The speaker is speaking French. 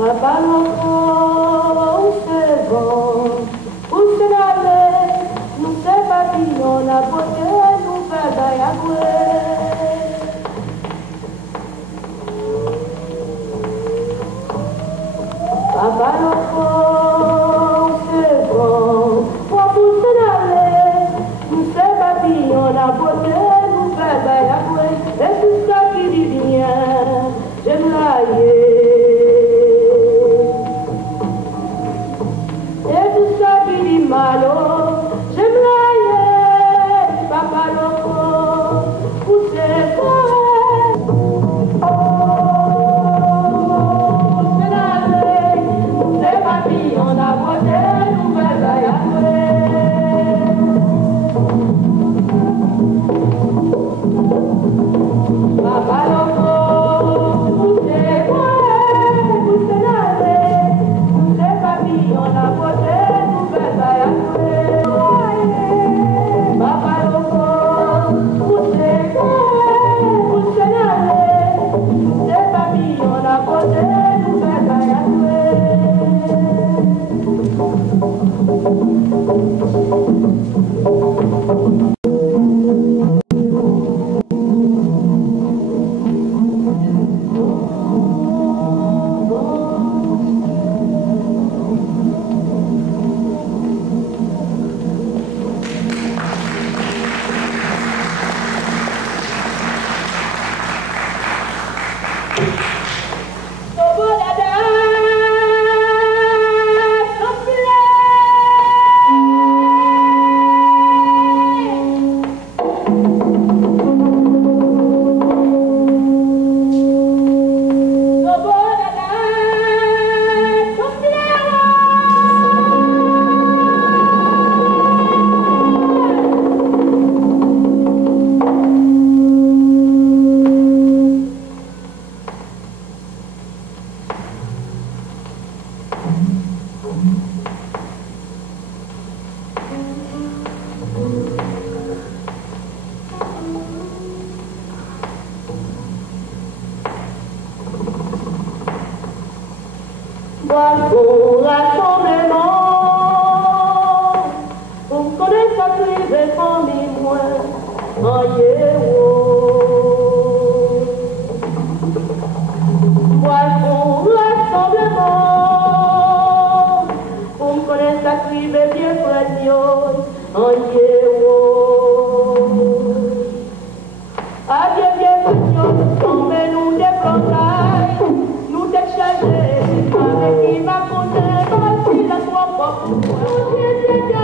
Papa l'enfant, où c'est bon, où c'est l'aller, nous c'est papillon, la beauté, nous fait baillabouer. Papa l'enfant, où c'est bon, où c'est l'aller, nous c'est papillon, la beauté, nous fait baillabouer. Et tout ça qui dit bien, j'aime l'ailler. Malo, j'aime l'aïe, papa l'enfant, poussez quoi? C'est l'aller, c'est papillon, la beauté, nouvelle aïe. Papa l'enfant, poussez quoi? Poussez l'aller, c'est papillon, la beauté. Pour rassemblement, pour connaître sa privée famille, moi, en yéwo. Pour rassemblement, pour connaître sa privée bien précieuse, en yéwo. Adieu bien précieux, tombez-nous des plantailles, nous décharger. Qui va compter, va-t-il la soif pour moi?